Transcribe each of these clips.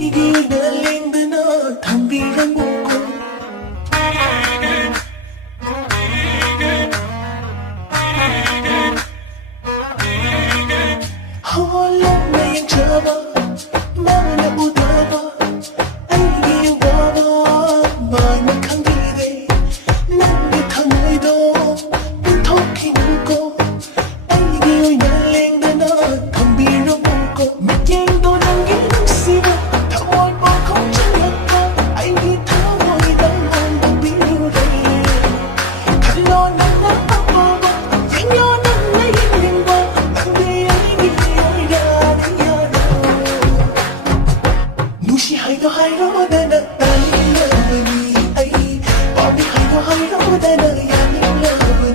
이길 날린다 너 담비랑 먹고 홀로 매일 잡아 마음에 묻어봐 알기 와봐 마음이 감기돼 난게 탕의도 빈토끼 묻고 알기 날린다 너 담비랑 먹고 맥갱도 남기는 씨가 더월 뻔 걱정했고 알기 타워이다 한번 비우래 달려난 나 바보고 쟁여난 내 힘과 난데 알기 열려는 열어 무시하이도 하이로 되나 나는 러브니 아이 뻔히 하이도 하이로 되나 야는 러브니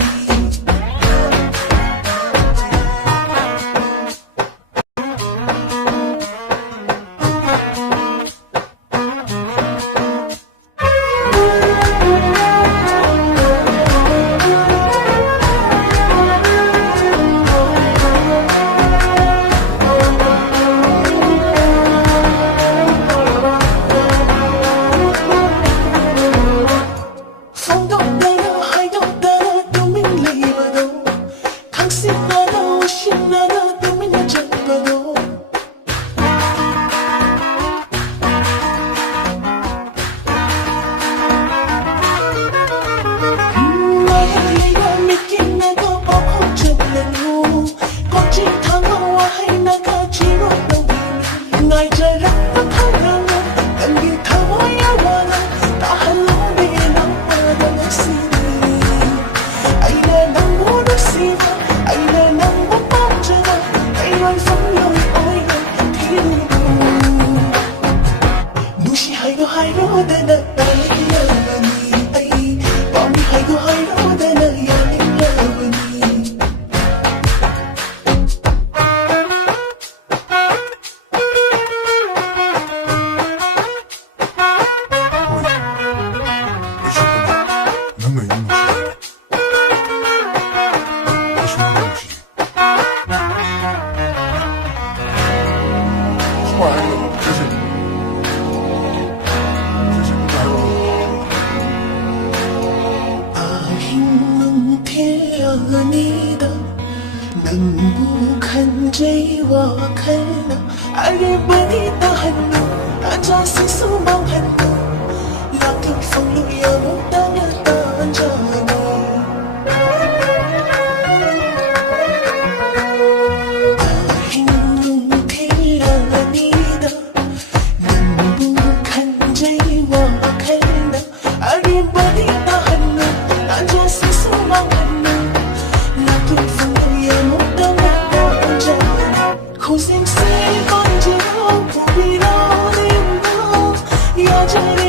성동따라 하이동따라 도민 레이버도 강신나다 오신나다 도민을 잡아도 나를 내가 믿긴 나도 보고 잡는 꽃이 타고와 하이나가 지로 너위니 날 자랑도 타려면 남기 타고야 와나 다 할로비에 남아다 냈으니 아이나 난 모르시나 아이나 난 못 봤잖아 이런 성령이 오이는 뒤로 무시하이고 하이로 되나 나는 여러분이 아이 뻔히 하이고 하이로 되나 야는 여러분이 아힘은 태연이다 능북한 제와 칼나 알리바니다 한눈 앉아서 소망한 눈 락은 phong 못 당했던 전이 아힘은 태연이다 능북한 제와 칼나 알리바니다 한눈 앉아서 소망한 눈 락은 phong 못 당했던 전이 고생 쓸 건지로 부비러는 너 여전히